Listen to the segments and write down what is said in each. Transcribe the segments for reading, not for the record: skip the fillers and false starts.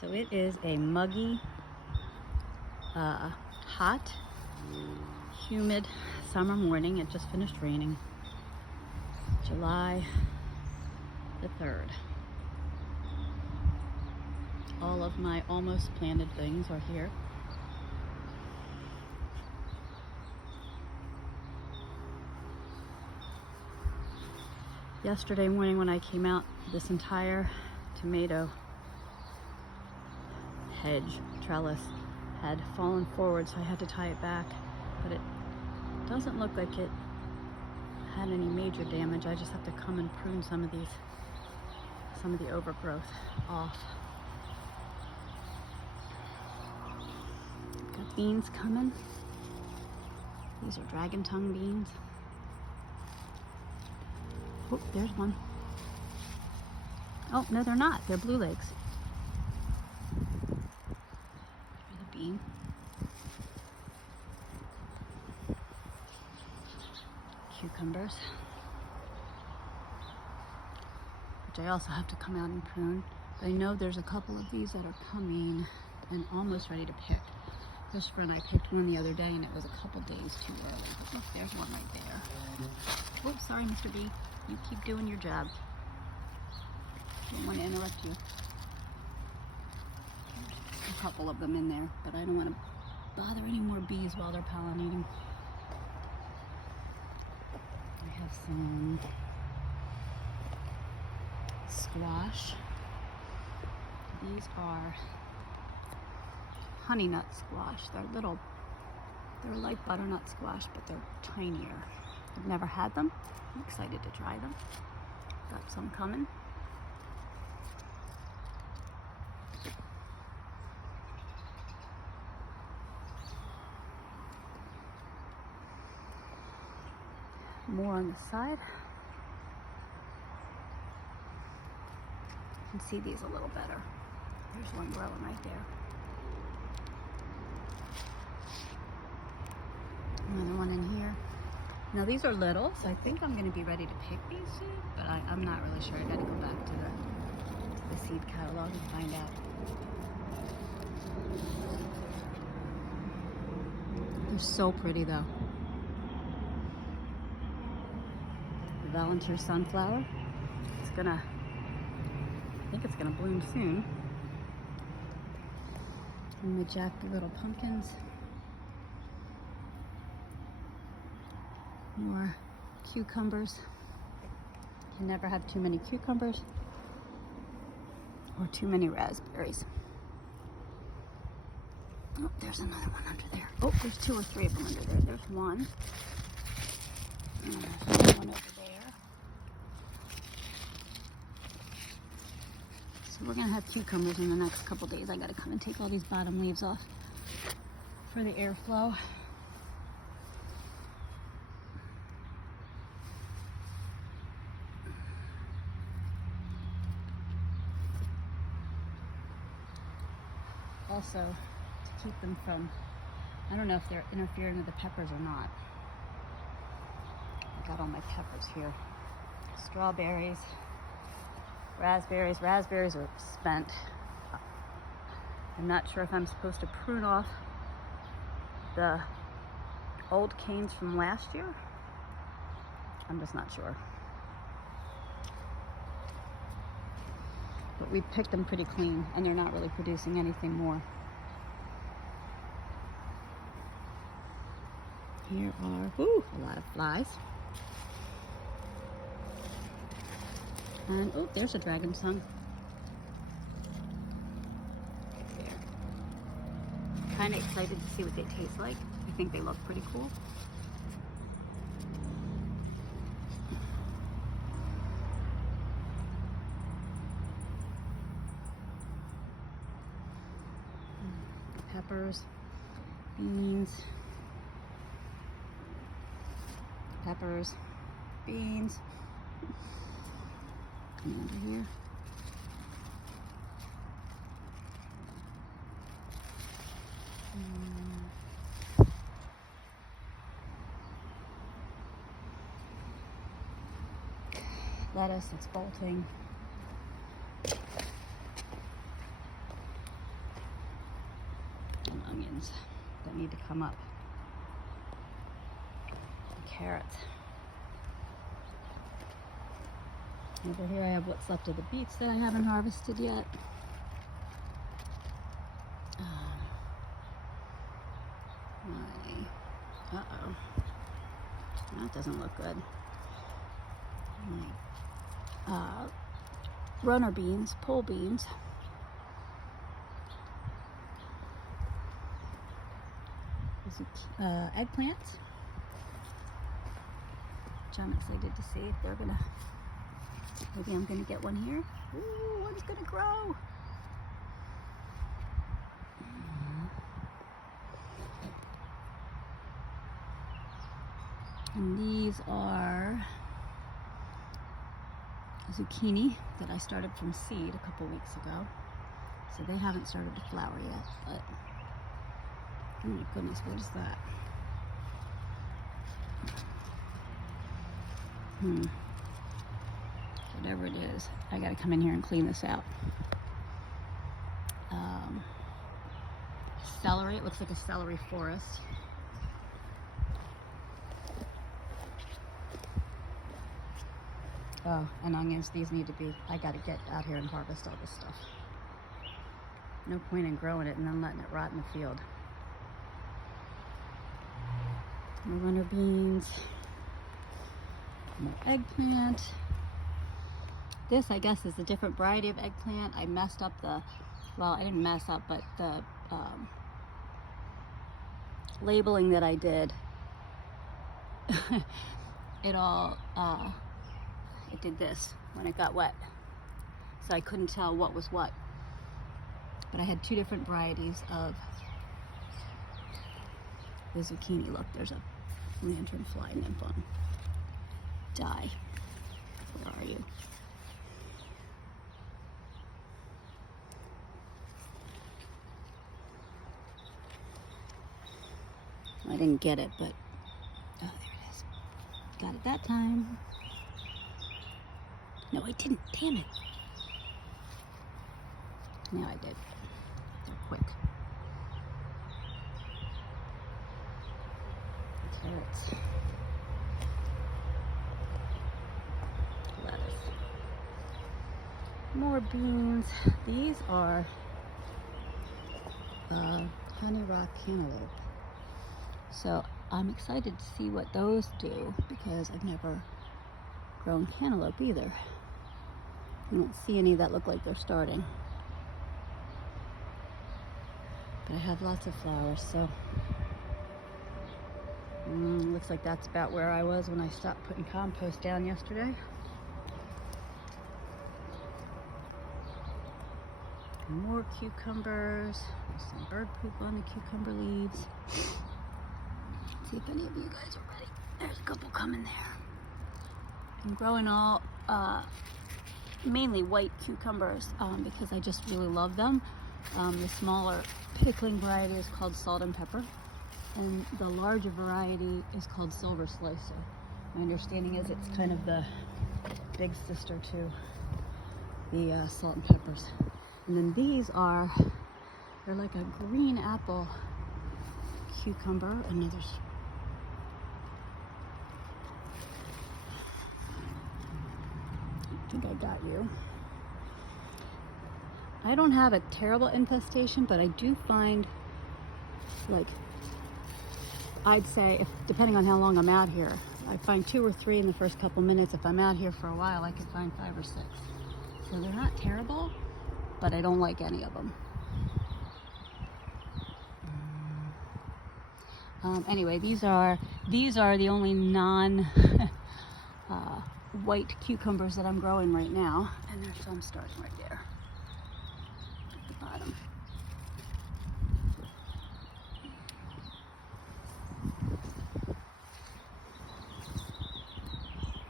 So it is a muggy, hot, humid summer morning. It just finished raining. July the 3rd. All of my almost planted things are here. Yesterday morning when I came out, this entire tomato hedge trellis had fallen forward, so I had to tie it back, but it doesn't look like it had any major damage. I just have to come and prune some of the overgrowth off. Got beans coming. These are dragon tongue beans. Oh, there's one. Oh, no, they're not. They're blue legs. There's a bean. Cucumbers, which I also have to come out and prune. But I know there's a couple of these that are coming and almost ready to pick. This friend, I picked one the other day and it was a couple days too early. Oh, there's one right there. Oops, sorry, Mr. B. You keep doing your job. Don't want to interrupt you. A couple of them in there, but I don't want to bother any more bees while they're pollinating. I have some squash. These are honey nut squash. They're like butternut squash, but they're tinier. I've never had them. I'm excited to try them. Got some coming. More on the side. You can see these a little better. There's one growing right there. Another one in here. Now these are little, so I think I'm going to be ready to pick these soon, but I'm not really sure. I got to go back to the seed catalog and find out. They're so pretty though. The Volunteer sunflower. I think it's gonna bloom soon. And the Jack the Little pumpkins. More cucumbers. Can never have too many cucumbers or too many raspberries. Oh, there's another one under there. Oh, there's 2 or 3 of them under there. There's one. And there's one over there. So we're gonna have cucumbers in the next couple days. I gotta come and take all these bottom leaves off for the airflow. Also, to keep them from, I don't know if they're interfering with the peppers or not. I got all my peppers here. Strawberries, raspberries. Raspberries are spent. I'm not sure if I'm supposed to prune off the old canes from last year. I'm just not sure. But we picked them pretty clean and they're not really producing anything more. Here are, a lot of flies. And, oh, there's a dragon tongue. There. Kind of excited to see what they taste like. I think they look pretty cool. Peppers, beans, peppers, beans. Come over here. Lettuce, it's bolting. onions that need to come up. The carrots. Over here I have what's left of the beets that I haven't harvested yet. Uh-oh. That doesn't look good. Runner beans, pole beans. Eggplants, which I'm excited to see if they're gonna, maybe I'm gonna get one here. Ooh, one's gonna grow. And these are zucchini that I started from seed a couple weeks ago. So they haven't started to flower yet, but oh my goodness, what is that? Whatever it is, I gotta come in here and clean this out. Celery, it looks like a celery forest. Oh, and onions, these need to be, I gotta get out here and harvest all this stuff. No point in growing it and then letting it rot in the field. More runner beans, more eggplant. This, I guess, is a different variety of eggplant. I messed up the, well, I didn't mess up, but the labeling that I did, it did this when it got wet. So I couldn't tell what was what. But I had two different varieties of the zucchini. Look, there's a lanternfly nymph on. Die. Where are you? I didn't get it, but oh, there it is. Got it that time. No, I didn't. Damn it. Now I did. They're quick. Carrots. Lettuce. More beans. These are honey rock cantaloupe. So I'm excited to see what those do because I've never grown cantaloupe either. I don't see any that look like they're starting. But I have lots of flowers, so looks like that's about where I was when I stopped putting compost down yesterday. More cucumbers. There's some bird poop on the cucumber leaves. Let's see if any of you guys are ready. There's a couple coming there. I'm growing all mainly white cucumbers because I just really love them. The smaller pickling variety is called salt and pepper, and the larger variety is called silver slicer. My understanding is it's kind of the big sister to the salt and peppers. And then these are, they're like a green apple cucumber, and there's I think I got you. I don't have a terrible infestation, but I do find, like, I'd say, depending on how long I'm out here, I find 2 or 3 in the first couple minutes. If I'm out here for a while, I could find 5 or 6. So they're not terrible, but I don't like any of them. Anyway, these are the only non white cucumbers that I'm growing right now, and there's some starting right there at the bottom.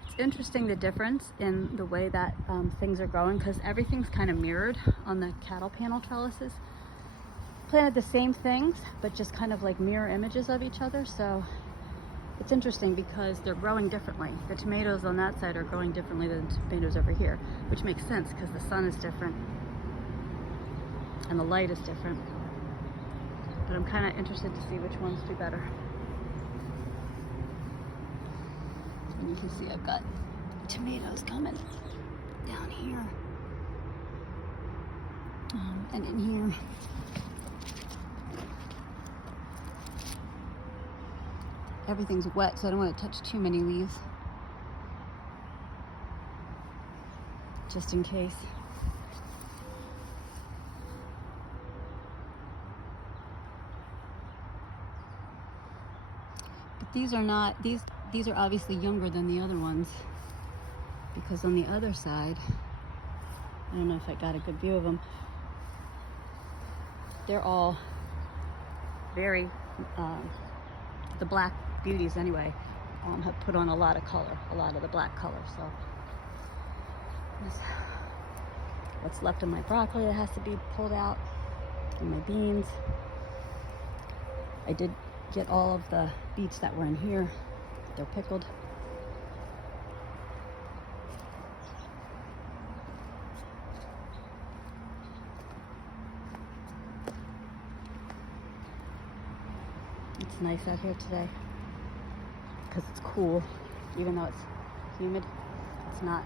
It's interesting the difference in the way that things are growing, because everything's kind of mirrored on the cattle panel trellises. Planted the same things, but just kind of like mirror images of each other. So it's interesting because they're growing differently. The tomatoes on that side are growing differently than the tomatoes over here, which makes sense because the sun is different and the light is different. But I'm kind of interested to see which ones do better. And you can see I've got tomatoes coming down here. And in here. Everything's wet, so I don't want to touch too many leaves. Just in case. But these are not, these are obviously younger than the other ones, because on the other side, I don't know if I got a good view of them, they're all very, the black beauties anyway, have put on a lot of color, a lot of the black color. So this, what's left of my broccoli that has to be pulled out, and my beans. I did get all of the beets that were in here. They're pickled. It's nice out here today because it's cool, even though it's humid. It's not,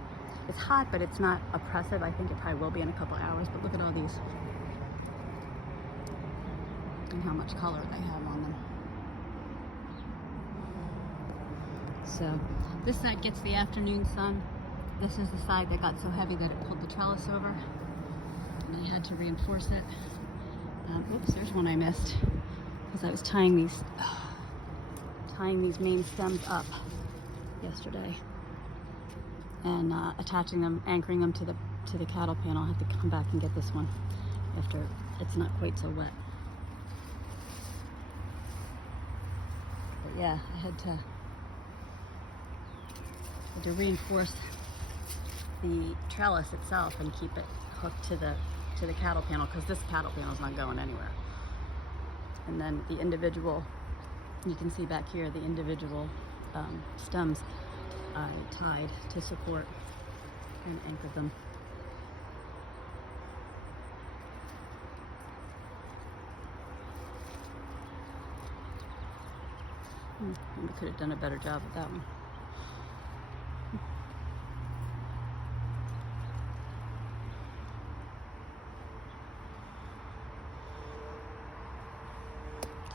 it's hot, but it's not oppressive. I think it probably will be in a couple hours, but look at all these and how much color they have on them. So this side gets the afternoon sun. This is the side that got so heavy that it pulled the trellis over, and I had to reinforce it. Oops, there's one I missed because I was tying these main stems up yesterday and attaching them, anchoring them to the cattle panel. I'll have to come back and get this one after it's not quite so wet. But yeah, I had to reinforce the trellis itself and keep it hooked to the cattle panel, because this cattle panel is not going anywhere. And then the individual, you can see back here, the individual stems I tied to support and anchored them. We could have done a better job with that one.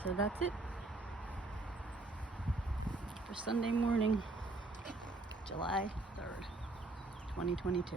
So that's it for Sunday morning, July 3rd, 2022.